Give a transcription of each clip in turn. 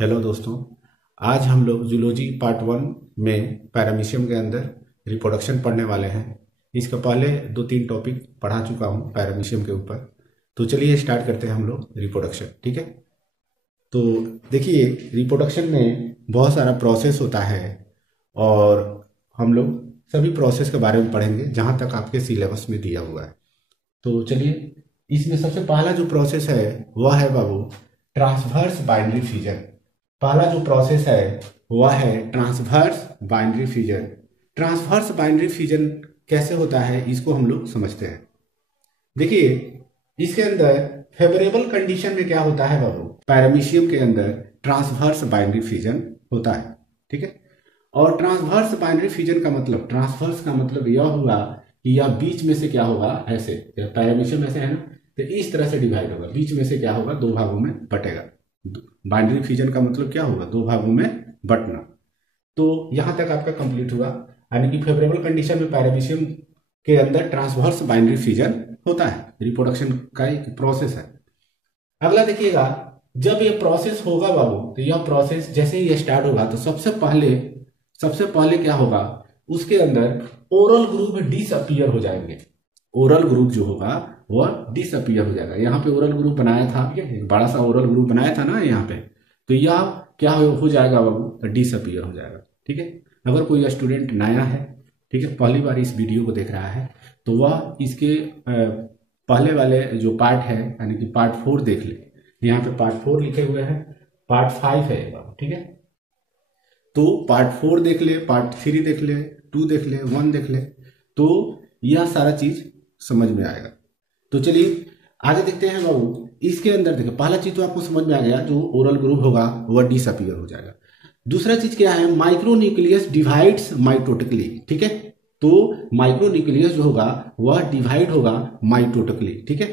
Hello दोस्तों। आज हम लोग जूलॉजी पार्ट वन में पैरामीशियम के अंदर रिप्रोडक्शन पढ़ने वाले हैं। इसके पहले दो तीन टॉपिक पढ़ा चुका हूँ पैरामीशियम के ऊपर। तो चलिए स्टार्ट करते हैं हम लोग रिप्रोडक्शन। ठीक है। तो देखिए, रिप्रोडक्शन में बहुत सारा प्रोसेस होता है और हम लोग सभी प्रोसेस के बारे में पढ़ेंगे जहाँ तक आपके सिलेबस में दिया हुआ है। तो चलिए, इसमें सबसे पहला जो प्रोसेस है वह है बाबू ट्रांसवर्स बाइनरी फ्यूजन। पहला जो प्रोसेस है वह है transverse binary fusion. Transverse binary fusion कैसे होता है इसको हम लोग समझते हैं। देखिए, इसके अंदर फेवरेबल कंडीशन में क्या होता है बाबू, पैरामीशियम के अंदर ट्रांसवर्स बाइनरी फ्यूजन होता है। ठीक है। और ट्रांसवर्स बाइनरी फ्यूजन का मतलब, ट्रांसवर्स का मतलब यह हुआ कि यह बीच में से क्या होगा, ऐसे पैरामीशियम ऐसे है ना, तो इस तरह से डिवाइड होगा, बीच में से क्या होगा, दो भागों में बटेगा। बाइनरी फ्यूजन का मतलब क्या होगा, दो भागों में बटना। तो यहां तक आपका कंप्लीट हुआ, यानी कि फेवरेबल कंडीशन में पैरामीशियम के अंदर ट्रांसवर्स बाइनरी फ्यूजन होता है। रिप्रोडक्शन का एक प्रोसेस है। अगला देखिएगा, जब ये प्रोसेस होगा बाबू, तो यह प्रोसेस जैसे ही ये स्टार्ट होगा तो सबसे पहले क्या होगा, उसके अंदर ओरल ग्रुप डिसअपियर हो जाएंगे। ओरल ग्रुप जो होगा वह डिसअपियर हो जाएगा। यहाँ पे ओरल ग्रुप बनाया था, ठीक है, एक बड़ा सा ओरल ग्रुप बनाया था ना यहाँ पे, तो यह क्या हो जाएगा बाबू, तो डिसअपियर हो जाएगा। ठीक है। अगर कोई स्टूडेंट नया है, ठीक है, पहली बार इस वीडियो को देख रहा है, तो वह इसके पहले वाले जो पार्ट है यानी कि पार्ट 4 देख ले। यहाँ पे पार्ट 4 लिखे हुए हैं, पार्ट 5 है बाबू। ठीक है। तो पार्ट 4 देख ले, पार्ट 3 देख ले, 2 देख ले, 1 देख ले, तो यह सारा चीज समझ में आएगा। तो चलिए आगे देखते हैं बाबू। इसके अंदर देखिए, पहला चीज तो आपको समझ में आ गया, जो ओरल ग्रुप होगा वह डिसअपियर हो जाएगा। दूसरा चीज क्या है, माइक्रोन्यूक्लियस डिवाइड्स माइटोटिकली। ठीक है। तो माइक्रोन्यूक्लियस जो होगा वह डिवाइड होगा माइटोटिकली। ठीक है।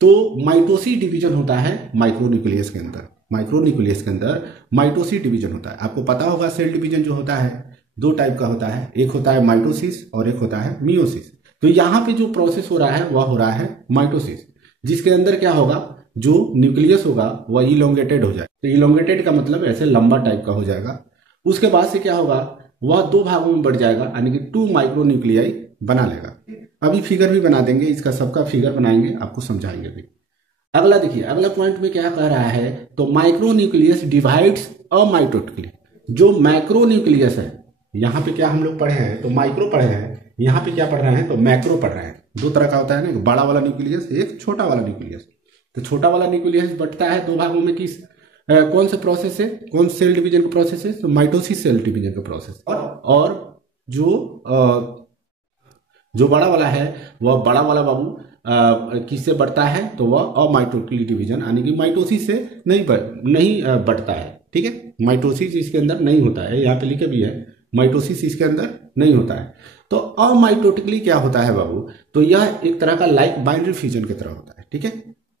तो माइटोसिस डिवीजन होता है माइक्रोन्यूक्लियस के अंदर। माइक्रोन्यूक्लियस के अंदर माइटोसिस डिवीजन होता है। आपको पता होगा सेल डिवीजन जो होता है दो टाइप का होता है, एक होता है माइटोसिस और एक होता है मियोसिस। तो यहाँ पे जो प्रोसेस हो रहा है वह हो रहा है माइटोसिस, जिसके अंदर क्या होगा, जो न्यूक्लियस होगा वह इलोंगेटेड हो जाएगा। तो इलोंगेटेड का मतलब ऐसे लंबा टाइप का हो जाएगा। उसके बाद से क्या होगा, वह दो भागों में बढ़ जाएगा, यानी कि 2 माइक्रोन्यूक्लियाई बना लेगा। अभी फिगर भी बना देंगे, इसका सबका फिगर बनाएंगे, आपको समझाएंगे भी। अगला देखिए, अगला पॉइंट में क्या कह रहा है, तो माइक्रोन्यूक्लियस डिवाइड्स अमाइटोटिकली। जो माइक्रोन्यूक्लियस है, यहाँ पे क्या हम लोग पढ़े हैं, तो माइक्रो पढ़े हैं, यहाँ पे क्या पढ़ रहे हैं, तो मैक्रो पढ़ रहे हैं। दो तरह का होता है ना, एक बड़ा वाला न्यूक्लियस, एक छोटा वाला न्यूक्लियस। तो छोटा वाला न्यूक्लियस बटता है दो भागों में, किस कौन सा प्रोसेस है, कौन सेल डिवीजन का प्रोसेस है, तो माइटोसिस सेल डिवीजन का प्रोसेस। और जो जो बड़ा वाला है वह बड़ा वाला बाबू किससे बढ़ता है, तो वह अमाइटोटिकली डिवीजन, यानी कि माइटोसिस से नहीं बढ़ता है। ठीक है। माइटोसिस इसके अंदर नहीं होता है, यहाँ पे लिखे भी है, माइटोसिस इसके अंदर नहीं होता है। तो अमाइटोटिकली क्या होता है बाबू, तो यह एक तरह का लाइक बाइनरी फ्यूजन की तरह होता है। ठीक है।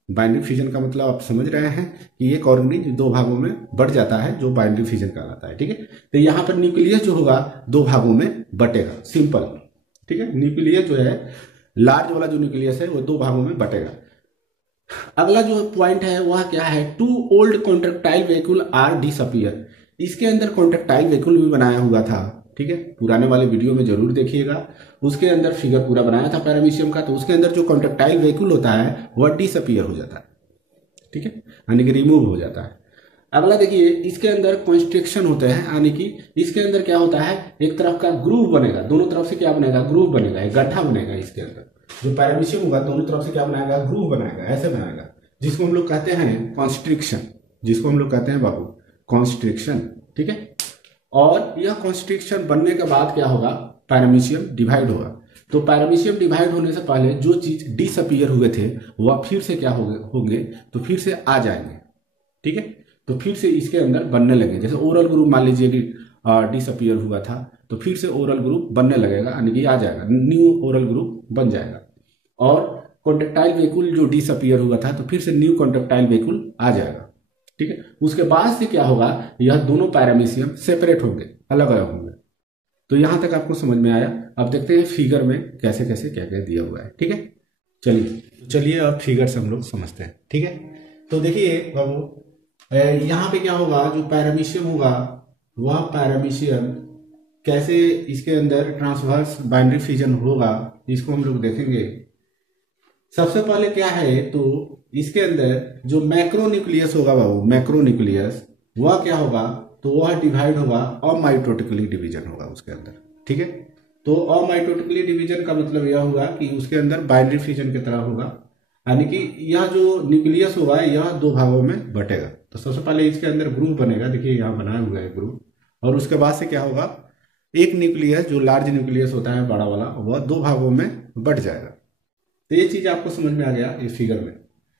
बाइनरी फ्यूजन का मतलब आप समझ रहे हैं कि एक ऑर्गेनिज्म दो भागों में बढ़ जाता है, जो बाइनरी फ्यूजन कहलाता है। ठीक है। तो यहाँ पर न्यूक्लियस जो होगा दो भागों में बटेगा, सिंपल। ठीक है। न्यूक्लियस जो है, लार्ज वाला जो न्यूक्लियस है वो दो भागों में बटेगा। अगला जो पॉइंट है वह क्या है, 2 old contractile vehicle are disappear. इसके अंदर कॉन्ट्रेक्टाइल वेहिकल भी बनाया हुआ था। ठीक है। पुराने वाले वीडियो में जरूर देखिएगा, उसके अंदर फिगर पूरा बनाया था पैरामीशियम का। तो उसके अंदर जो कॉन्ट्रेक्टाइल वेहिकल होता है वह डिसअपियर हो जाता है। ठीक है, यानी कि रिमूव हो जाता है। अगला देखिए, इसके अंदर कॉन्स्ट्रिक्शन होते हैं, यानी कि इसके अंदर क्या होता है, एक तरफ का ग्रूव बनेगा, दोनों तरफ से क्या बनेगा, ग्रूव बनेगा, एक गड्ढा बनेगा। इसके अंदर जो पैरामीशियम होगा दोनों तरफ से क्या बनाएगा, ग्रूव बनाएगा, ऐसे बनाएगा, जिसको हम लोग कहते हैं कॉन्स्ट्रिक्शन, जिसको हम लोग कहते हैं बाबू कॉन्स्ट्रिक्शन। ठीक है। और यह कॉन्स्ट्रिक्शन बनने के बाद क्या होगा, पैरामीशियम डिवाइड होगा। तो पैरामीशियम डिवाइड होने से पहले जो चीज डिसअपियर हुए थे वह फिर से क्या होंगे, तो फिर से आ जाएंगे। ठीक है। तो फिर से इसके अंदर बनने लगे, जैसे ओरल ग्रुप मान लीजिए कि डिसअपियर हुआ था, तो फिर से ओरल ग्रुप बनने लगेगा, यानी कि आ जाएगा, न्यू ओरल ग्रुप बन जाएगा। और कॉन्ट्रेक्टाइल वेहिकल जो डिसअपियर हुआ था, तो फिर से न्यू कॉन्ट्रेक्टाइल वेहिकल आ जाएगा। ठीक है। उसके बाद से क्या होगा, यह दोनों पैरामीशियम सेपरेट होंगे, अलग अलग होंगे। तो यहां तक आपको समझ में आया। अब देखते हैं फिगर में कैसे कैसे क्या क्या दिया हुआ है। ठीक है। चलिए अब फिगर से हम लोग समझते हैं। ठीक है। तो देखिए बाबू, यहाँ पे क्या होगा, जो पैरामीशियम होगा वह पैरामीशियम कैसे इसके अंदर ट्रांसवर्स बाइनरी फिजन होगा, इसको हम लोग देखेंगे। सबसे पहले क्या है, तो इसके अंदर जो मैक्रोन्यूक्लियस होगा बाबू, मैक्रोन्यूक्लियस वह क्या होगा, तो वह डिवाइड होगा, अमाइटोटिकली डिवीजन होगा उसके अंदर। ठीक है, तो अमाइटोटिकली डिवीजन का मतलब यह होगा कि उसके अंदर बाइनरी फिजन की तरह होगा, यानी कि यह जो न्यूक्लियस होगा यह दो भागों में बटेगा। तो सबसे पहले इसके अंदर ग्रुप बनेगा, देखिए यहाँ बनाया हुआ है ग्रुप, और उसके बाद से क्या होगा, एक न्यूक्लियस जो लार्ज न्यूक्लियस होता है बड़ा वाला, वह दो भागों में बट जाएगा। तो ये चीज आपको समझ में आ गया इस फिगर में।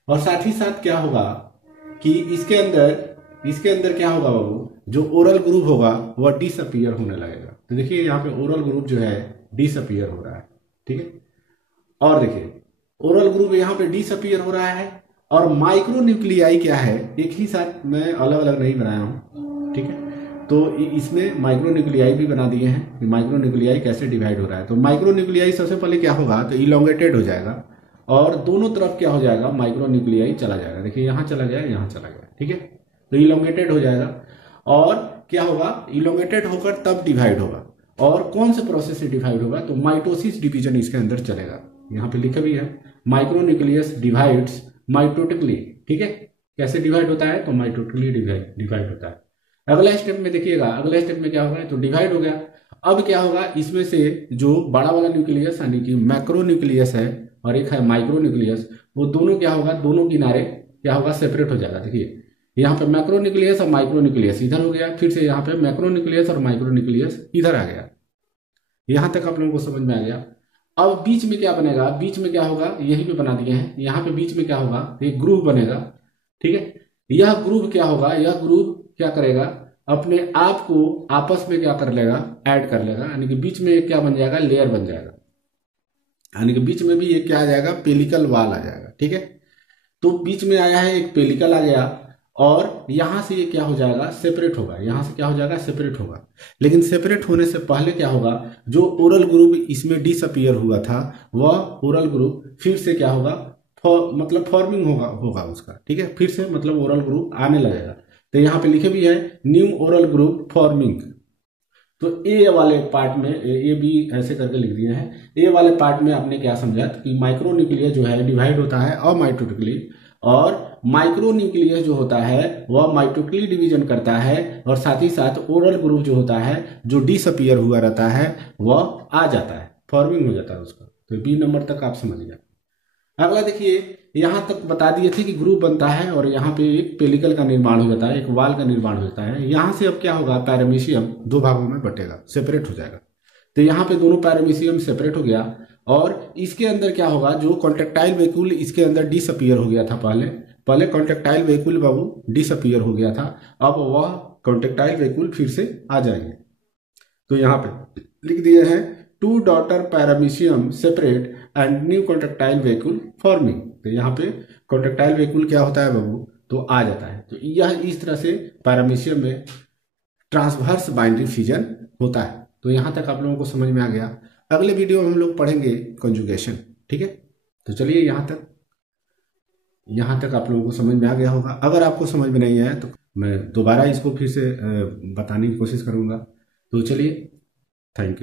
और साथ ही साथ क्या होगा कि इसके अंदर क्या होगा बाबू, जो ओरल ग्रुप होगा वह डिसअपीयर होने लगेगा। तो देखिए यहाँ पे ओरल ग्रुप जो है डिसअपीयर हो रहा है। ठीक है, और देखिए ओरल ग्रुप यहाँ पे डिसअपीयर हो रहा है, और माइक्रो न्यूक्लियाई क्या है, एक ही साथ मैं अलग अलग नहीं बनाया हूँ। ठीक है, तो इसमें माइक्रो न्यूक्लियाई भी बना दिए हैं कि माइक्रो न्यूक्लियाई कैसे डिवाइड हो रहा है। तो माइक्रो न्यूक्लियाई सबसे पहले क्या होगा, तो इलोंगेटेड हो जाएगा, और दोनों तरफ क्या हो जाएगा, माइक्रो न्यूक्लियाई चला जाएगा। देखिए यहाँ चला गया, यहाँ चला गया। ठीक है, तो इलोंगेटेड हो जाएगा, और क्या होगा, इलोंगेटेड होकर तब डिवाइड होगा। और कौन से प्रोसेस से डिवाइड होगा, तो माइटोसिस डिवीजन इसके अंदर चलेगा। यहाँ पे लिखा भी है, माइक्रो न्यूक्लियस डिवाइड्स माइटोटिकली। ठीक है, कैसे डिवाइड होता है, तो माइटोटिकली डिवाइड होता है। अगला स्टेप में देखिएगा, अगला स्टेप में क्या होगा, तो डिवाइड हो गया। अब क्या होगा, इसमें से जो बड़ा वाला न्यूक्लियस यानी कि मैक्रो न्यूक्लियस है और एक है माइक्रो न्यूक्लियस, वो दोनों क्या होगा, दोनों किनारे क्या होगा, सेपरेट हो जाएगा। देखिए यहाँ पे मैक्रो न्यूक्लियस और माइक्रो न्यूक्लियस इधर हो गया, फिर से यहाँ पे मैक्रो न्यूक्लियस और माइक्रो न्यूक्लियस इधर आ गया। यहां तक आप लोगों को समझ में आ गया। अब बीच में क्या बनेगा, बीच में क्या होगा, यहीं पे बना दिए हैं, यहाँ पे बीच में क्या होगा, एक ग्रुप बनेगा। ठीक है, यह ग्रुप क्या होगा, यह ग्रुप क्या करेगा, अपने आप को आपस में क्या कर लेगा, ऐड कर लेगा, यानी कि बीच में एक क्या बन जाएगा, लेयर बन जाएगा, यानी कि बीच में भी एक क्या आ जाएगा, पेलिकल वाल आ जाएगा। ठीक है, तो बीच में आया है एक पेलिकल आ गया, और यहां से ये क्या हो जाएगा, सेपरेट होगा, यहां से क्या हो जाएगा, सेपरेट होगा। लेकिन सेपरेट होने से पहले क्या होगा, जो ओरल ग्रुप इसमें डिसअपीयर हुआ था, वह ओरल ग्रुप फिर से क्या होगा, मतलब फॉर्मिंग होगा उसका। ठीक है, फिर से मतलब ओरल ग्रुप आने लगेगा। तो यहाँ पे लिखे भी है न्यू ओरल ग्रुप फॉर्मिंग। तो ए वाले पार्ट में ए भी ऐसे करके लिख दिए हैं। ए वाले पार्ट में आपने क्या समझा कि माइक्रो न्यूक्लियस जो है डिवाइड होता है अमाइटोटिकली, और माइक्रो न्यूक्लियस जो होता है वह माइटोटिकली डिवीजन करता है, और साथ ही साथ ओरल ग्रुप जो होता है जो डिसअपीयर हुआ रहता है वह आ जाता है, फॉर्मिंग हो जाता है उसका। तो बी नंबर तक आप समझ गए। अगला देखिए, यहां तक बता दिए थे कि ग्रुप बनता है और यहाँ पे एक पेलिकल का निर्माण हो जाता है, एक वाल का निर्माण हो जाता है। यहां से अब क्या होगा, पैरामीशियम दो भागों में बटेगा, सेपरेट हो जाएगा। तो यहाँ पे दोनों पैरामीशियम सेपरेट हो गया, और इसके अंदर क्या होगा, जो कॉन्ट्रेक्टाइल वेहिकल इसके अंदर डिसअपीयर हो गया था, पहले कॉन्ट्रेक्टाइल वेहिकल बाबू डिसअपीयर हो गया था, अब वह कॉन्ट्रेक्टाइल वेहिकल फिर से आ जाएंगे। तो यहाँ पे लिख दिए हैं two daughter paramecium separate and new contractile vehicle forming. तो यहाँ पे कॉन्ट्रेक्टाइल वेहिकल क्या होता है बाबू, तो आ जाता है। तो यह इस तरह से पैरामीशियम में ट्रांसवर्स बाइनरी फिजन होता है। तो यहाँ तक आप लोगों को समझ में आ गया। अगले वीडियो में हम लोग पढ़ेंगे कंजुगेशन। ठीक है, तो चलिए यहाँ तक आप लोगों को समझ में आ गया होगा। अगर आपको समझ में नहीं आया तो मैं दोबारा इसको फिर से बताने की कोशिश करूंगा। तो चलिए, थैंक यू।